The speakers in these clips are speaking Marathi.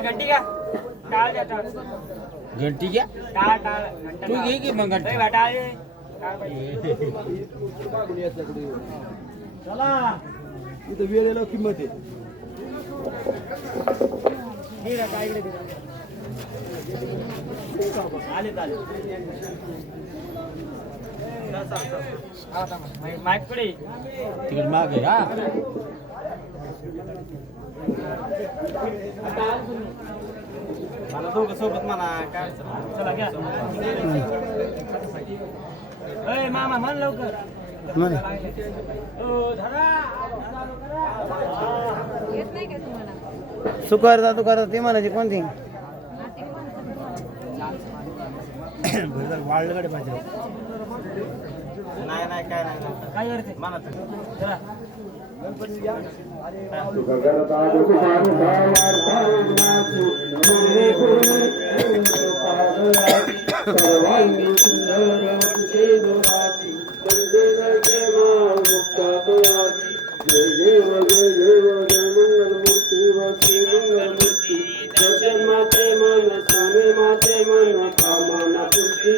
घंटी घ्या घंटी घ्या तू घे की मग घंटी. चला. इथं वेळेला किंमत आहे. आले आले माकडे तिकडे माग आहे हा. मला दोघं सोबत म्हणा काय मामा म्हण लवकर. सुकर जातो करतात ते म्हणायची कोणती? वाळलंकडे पाहिजे नाही नाही काय नाही काय करते मला জমানা বুঝি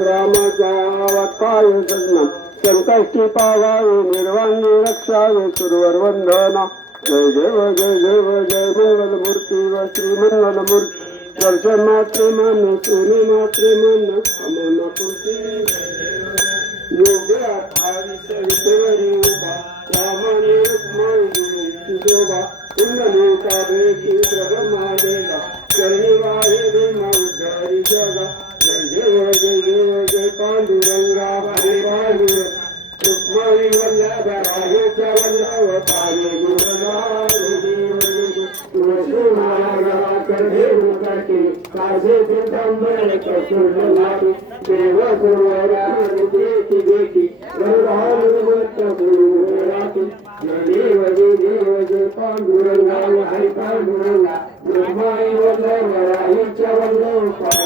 रामजावत्ताय सन्नं संकष्टीपावाय निर्वाणी रक्षाय सुरवरवन्दना जय देव जय देव जय मङ्गलमूर्ति व श्रीमङ्गलमूर्ति दर्श मात्रे मन सूर्य मात्रे मन अमन कुर्ति योग्य आविषयितवरी उपा रामणे रुक्माय शोभा कुण्डलीका भेति प्रभमा ಶ್ರೀ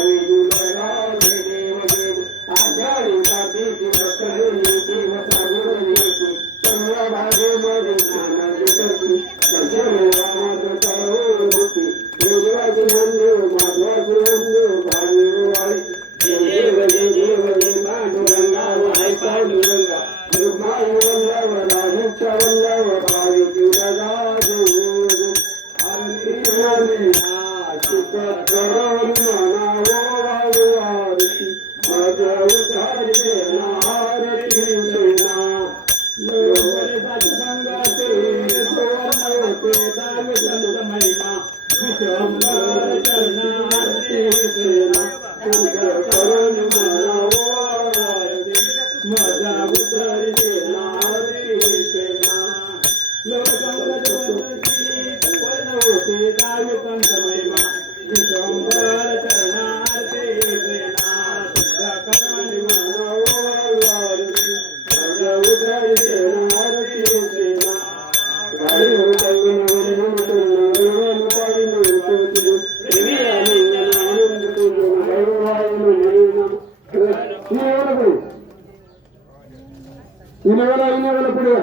इनोवाला इनोवाला पुढे.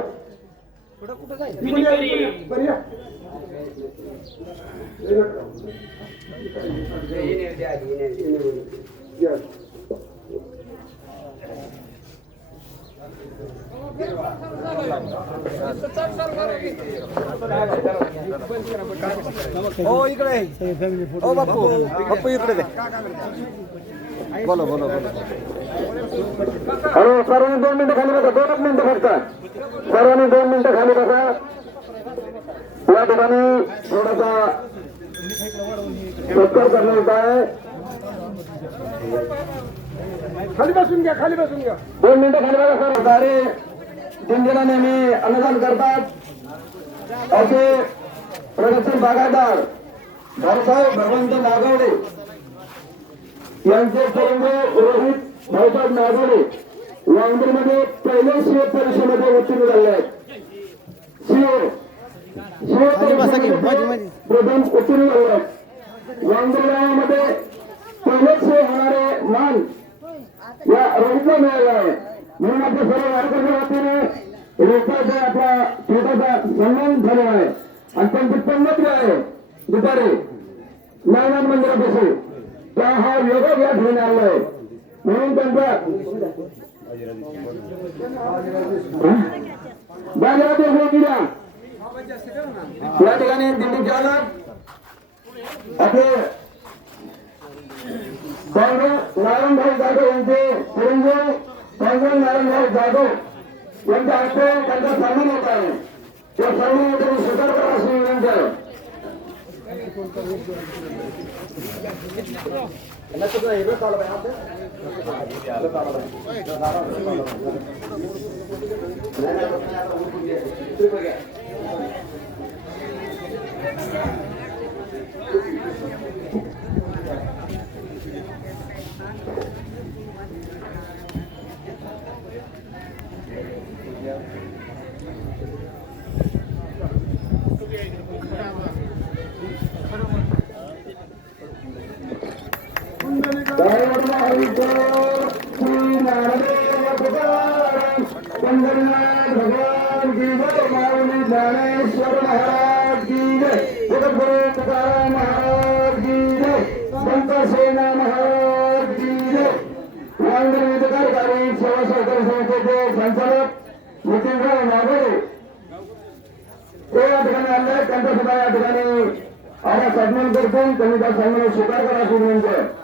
हो इकडे. हो बापू बापू इकडे बोला बोला बोला. हॅलो सर्व दोन मिनिटं खाली मुलगा आहे खाली बसून घ्या खाली बसून घ्या. दोन मिनिटं खाली बघा सर. दारे दिंडीला नेहमी अन्नदान करतात. असे प्रगतशील बागायदार भाऊसाहेब भगवंत नागवडे यांचे परंतु रोहित भाऊसाहेब नागवडे वांगीमध्ये पहिल्या सीए परीक्षेमध्ये उत्तीर्ण झाले आहेत. सीए सीए प्रथम उत्तीर्ण झाले आहेत. वांगीगावामध्ये पहिलेच होणारे मान या रोहितला मिळाला आहे म्हणून आपल्या सर्व वारकऱ्यांच्या वतीने रोहिताचा आपला छोटासा सन्मान झालेला आहे. आणि त्यांची पंगत आहे. दुपारी नायनाथ मंदिरापासून. त्या हा योगा या ठिकाणी आला आहे. म्हणून त्यांचा बाजारात या ठिकाणी दिल्ली जाणार आपले काँग्रेस नारायणभाऊ जाधव यांचे चिरंजीव काँग्रेस नारायणभाऊ जाधव यांच्या हस्ते त्यांचा सन्मान होत आहे त्या सन्मान त्यांनी स्वीकार करा अशी विनंती आहे पंढरीनाथ भगवान की जय माऊली ज्ञानेश्वर महाराज की जय जगद्गुरु तुकाराम महाराज की जय संत सेना महाराज की जय सेवा सहकारी संस्थेचे संचालक नितीनराव नागोडे ते या ठिकाणी आले त्यांचा सुद्धा या ठिकाणी सन्मान करतो त्यांनी त्या सन्मान स्वीकार करा अशी विनंती आहे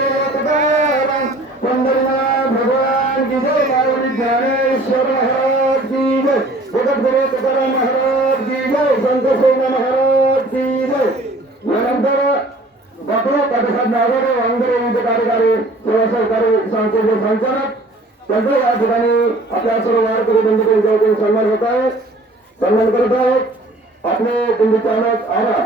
संत सेना महाराज की जय यानंतर डॉक्टर पाठसाहेब नागोडे वांगरे यांचे कार्यकारी सेवा सहकारी संस्थेचे संचालक त्यांचा या ठिकाणी आपल्या सर्व वारकरी बंधूंच्या वतीने सन्मान होत आहे सन्मान करत आहेत आपले दिंडी चालक आरा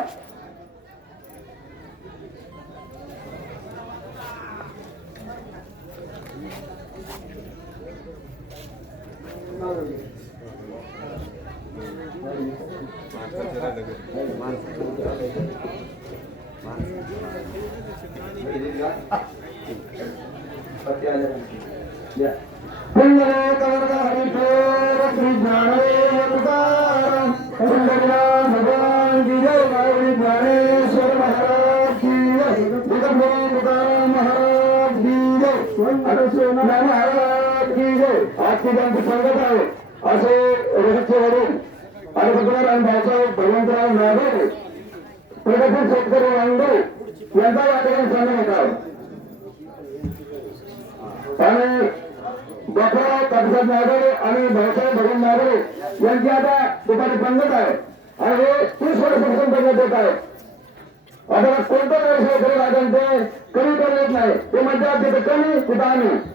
श्री ज्ञानदेव तुकाराम पंढरीनाथ भगवान की जय माऊली ज्ञानेश्वर महाराज की जय जगद्गुरु तुकाराम महाराज की जय अनसेना महाराज की जय आजची त्यांची संगत आहे असे रोहितचे वडील आणि भगवान आणि भगवंतराव नागरे प्रगती शेतकरी वांगडे यांचा या ठिकाणी सन्मान होत. आहे आणि बफरा कापसात नागरे आणि भावसाहेब भगवान नागरे यांची आता दुपारी बंदच आहे. आणि हे तीस वर्षापासून पंगत येत आहे. आता कोणता व्यवसाय करू लागेल ते कमी करू येत नाही. ते म्हणतात तिथे कमी तिथं आम्ही.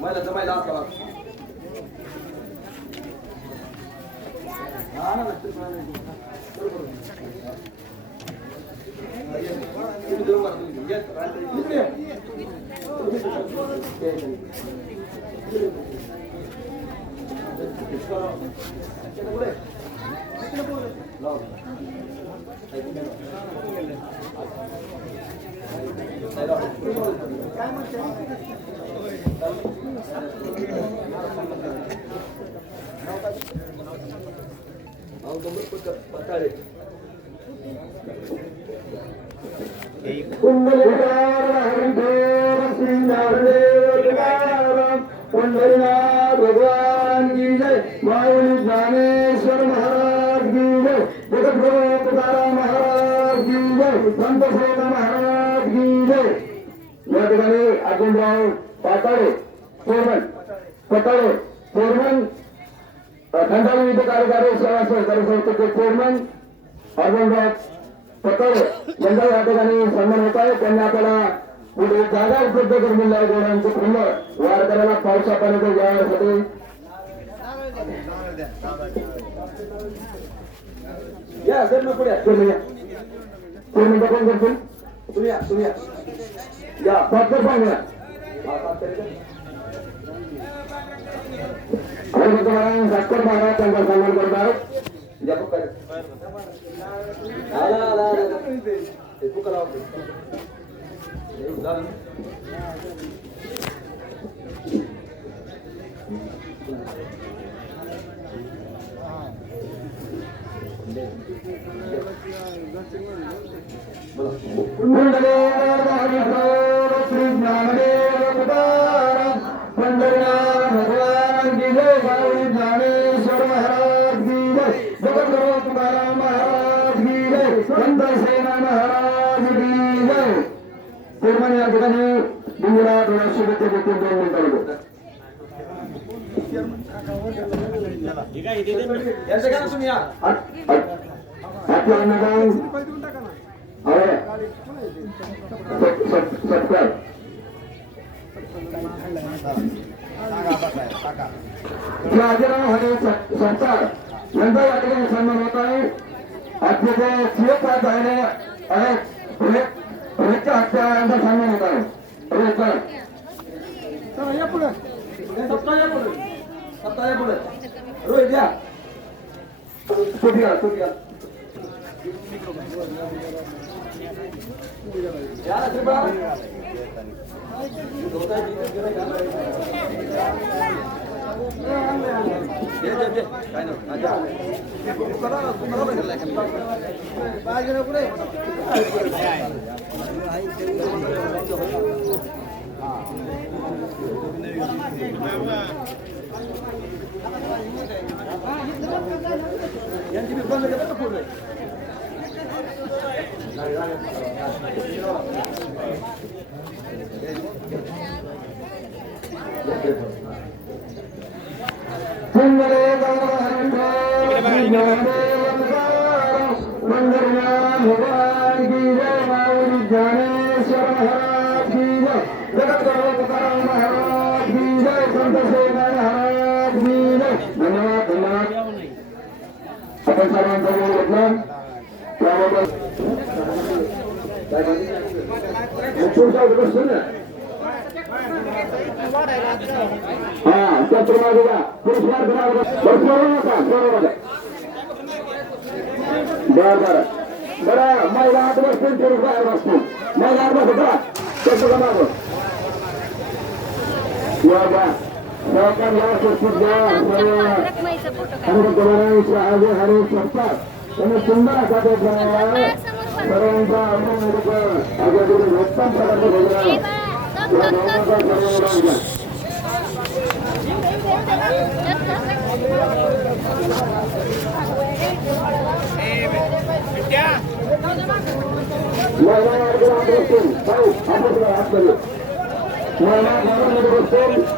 महिला जमायला असावा बरोबर. तुम्ही ठिकाणी अर्जुनराव पाताळे चेअरमन पताळे चेअरमन खंडाळी विविध कार्यकारी सेवा सहकारी संस्थेचे चेअरमन अर्जुनराव पताळे यांचा या ठिकाणी सन्मान होत आहे. त्यांनी आपल्याला पुढे जागा उपलब्ध करून दिली आहे. गोळ्यांचे फुलं वाढ करायला पावसा पाण्याच्या जाण्यासाठी या सर मग पुढे तुम्ही या. तुम्ही कोण करतील तुम्ही या तुम्ही या. पाच पाचकर पाहून या हा, पाचकर इथे. आणि मग निर्माण या ठिकाणी दिंडीला थोडा शुभेच्छा देतील दोन संसार यांचा या ठिकाणी सन्मान होत आहे. आपले जे सीएफ झाले आहेत रोहितच्या हत्या यांचा सन्मान होत आहे रोहित या यांची बी बंद करा ना पूर्ण. सुंदरे आपण सर्वांचा घेतला त्याबद्दल हा त्या पुरस्कार बर बर बरं महिला आठ बसतील बसतील महिला आठ त्याचं त्यांनी सुंदर असा तो बनवला सर्वांचा अगोदर उत्तम प्रकारचे भोजन आपण हात करू